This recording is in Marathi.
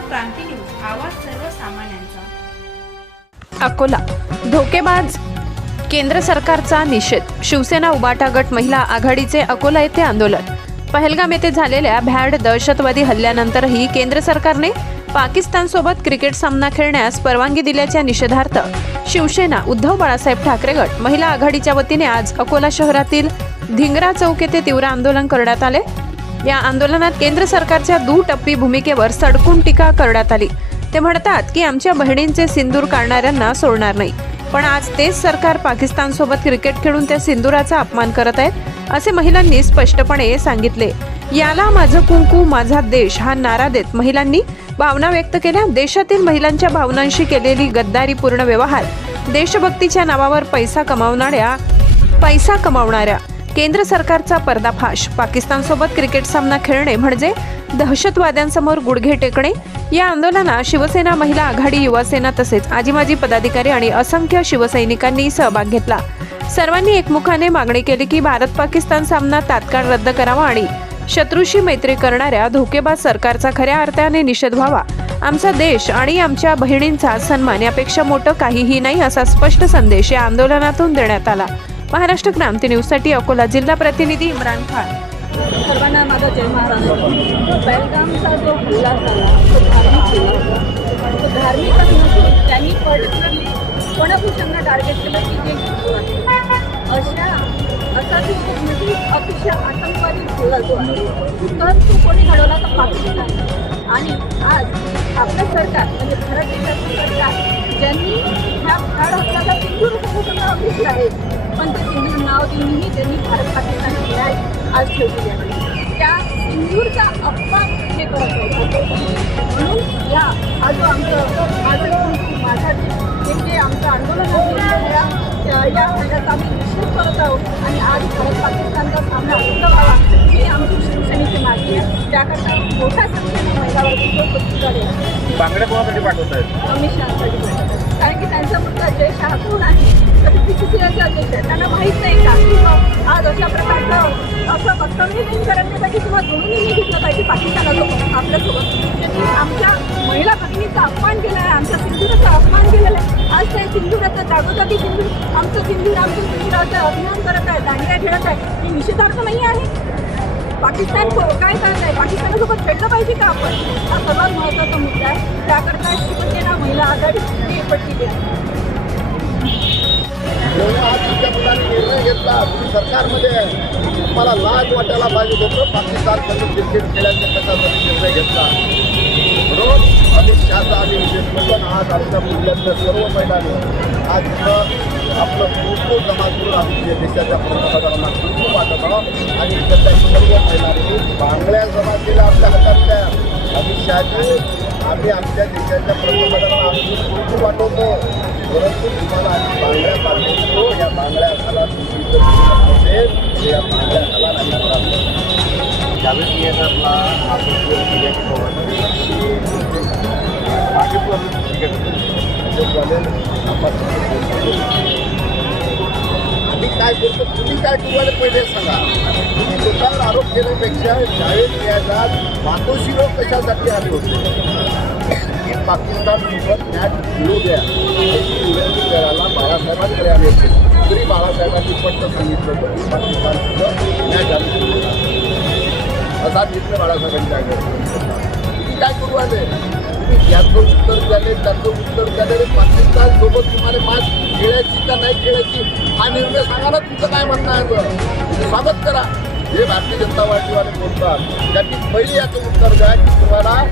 क्रांती न्यूज आवाज सर्वसामान्यांचा. अकोला. धोकेबाज. केंद्र सरकारचा निषेध. शिवसेना उबाटा गट महिला आघाडीचे अकोला येथे आंदोलन. पहलगाम येथे झालेल्या भ्याड दहशतवादी हल्ल्यानंतरही केंद्र सरकारने पाकिस्तानसोबत क्रिकेट सामना खेळण्यास परवानगी दिल्याच्या निषेधार्थ शिवसेना उद्धव बाळासाहेब ठाकरे गट महिला आघाडीच्या वतीने आज अकोला शहरातील धिंगरा चौक येथे तीव्र आंदोलन करण्यात आले. या आंदोलनात केंद्र सरकारच्या दुटप्पी भूमिकेवर सडकून टीका करण्यात आली. ते म्हणतात की आमच्या बहिणींचे सिंदूर काढणाऱ्यांना सोडणार नाही. पण आज तेच सरकार पाकिस्तानसोबत क्रिकेट खेळून त्या सिंदुराचा अपमान करत आहेत असे महिलांनी स्पष्टपणे सांगितले. याला माझं कुंकू माझा देश हा नारा देत महिलांनी भावना व्यक्त केल्या. देशातील महिलांच्या भावनांशी केलेली गद्दारीपूर्ण व्यवहार देशभक्तीच्या नावावर पैसा कमावणाऱ्या पैसा कमावणाऱ्या. केंद्र सरकारचा पर्दाफाश. पाकिस्तानसोबत क्रिकेट सामना खेळणे म्हणजे दहशतवाद्यांसमोर गुडघे टेकणे. या आंदोलनात शिवसेना महिला आघाडी युवासेना तसेच आजीमाजी पदाधिकारी आणि असंख्य शिवसैनिकांनी सहभाग घेतला. सर्वांनी एकमुखाने मागणी केली की भारत पाकिस्तान सामना तात्काळ रद्द करावा आणि शत्रूशी मैत्री करणाऱ्या धोकेबाज सरकारचा खऱ्या अर्थाने निषेध व्हावा. आमचा देश आणि आमच्या बहिणींचा सन्मान यापेक्षा मोठं काहीही नाही असा स्पष्ट संदेश या आंदोलनातून देण्यात आला. महाराष्ट्र क्रांती न्यूजसाठी अकोला जिल्हा प्रतिनिधी इम्रान खान. सर्वांना माझा जय महाराज बेलगामचा जो हल्ला झाला तो धार्मिक तो धार्मिकच नसून त्यांनी पर्टिक्युलरली वनभूषणला टार्गेट केलं की जे हिंदू आहे अशा असा जो म्हणजे अतिशय आतंकवादी हल्ला जो आहे तर तो कोणी घडवला तर पाकिस्तान आणि आज आपलं सरकार म्हणजे भारत देशाचं सरकार ज्यांनी ह्या आहे? पण ते सिंधूर नाव देऊनही त्यांनी भारत पाकिस्तान लढाई आज ठेवलेली आहे. त्या सिंधूरचा अपमान हे करत आहे म्हणून या हा जो आमचं माझं माझा देश जे आमचं आंदोलन आहे या त्या- आम्ही निषेध करत आहोत. आणि आज भारत पाकिस्तानचा सामना बंद व्हावा ही आमची शिवसेनेची मागणी आहे. त्याकरता मोठ्या संख्येने बांगड्या कोणासाठी पाठवत आहेत अमित शहासाठी पाठवतात. कारण की त्यांचा मुलगा जय शहा कोण आहे? तर पी सी सी अध्यक्ष आहे त्यांना माहीत नाही का आज अशा प्रकारचं असं वक्तव्य नाही पाहिजे किंवा धोनी नाही घेतलं पाहिजे. पाकिस्तानासोबत आपल्यासोबत. त्यांनी आमच्या महिला भगिनीचा अपमान केला आहे. आमच्या सिंधुराचा अपमान केलेला आहे. आज त्या सिंधुराचा जागोजागी सिंधूर आमचं सिंधूर आमचं सिंधुराचं अभिमान करत आहे. दांडिया खेळत आहे. हे निषेधार्थ नाही आहे. पाकिस्तान को- काय करत आहे पाकिस्तानासोबत खेळलं पाहिजे का आपण? हा सर्वात महत्त्वाचा मुद्दा आहे. त्याकरता शिवसेना महिला आघाडी ही आहे आज तुमच्या मुलांनी निर्णय घेतला. तुम्ही सरकारमध्ये आहे तुम्हाला लाज वाटायला पाहिजे होतं. पाकिस्तानमध्ये क्रिकेट खेळायचा निर्णय घेतला. आहोत. अमित शहाचा आम्ही विशेष करून आज आमच्या मुलांच्या सर्व महिलांनी आज इथं आपलं कुटुंब जमा करून आम्ही देशाच्या पंतप्रधानांना कुटुंब वाटत आहोत आणि त्याच्या सर्व महिलांनी बांगड्या जमा केल्या आपल्या हातातल्या अमित शहाचे आम्ही आमच्या देशाच्या पंतप्रधानांना आम्ही कुटुंब वाटवतो. परंतु तुम्हाला आम्ही बांगड्या पाठवतो. या बांगड्या घाला तुमची जर असेल या बांगड्या घाला नाही ज्यावेळेस थिएटरला आपला आम्ही काय करतो तुम्ही काय तुम्हाला पहिले सांगा. तुम्ही लोकांवर आरोप केल्यापेक्षा शाळेत न्यायात मातोश्री लोक कशासाठी आले होते? की पाकिस्तान सोबत मॅच खेळू द्या. विनंती करायला बाळासाहेबांकडे आले होते. तरी बाळासाहेबांनी स्पष्ट सांगितलं होतं की पाकिस्तानसोबत मॅच आली असा निर्णय बाळासाहेबांच्या तुम्ही काय करू आले? तुम्ही याचं उत्तर द्याले त्याचं उत्तर द्याले पाकिस्तान सोबत तुम्हाला मॅच खेळायची का नाही खेळायची हा निर्णय सांगा ना तुमचं काय म्हणणं आहे तुम्ही स्वागत करा. हे भारतीय जनता पार्टीवाले बोलतात. त्यांनी पहिली याचं उत्तर द्या की तुम्हाला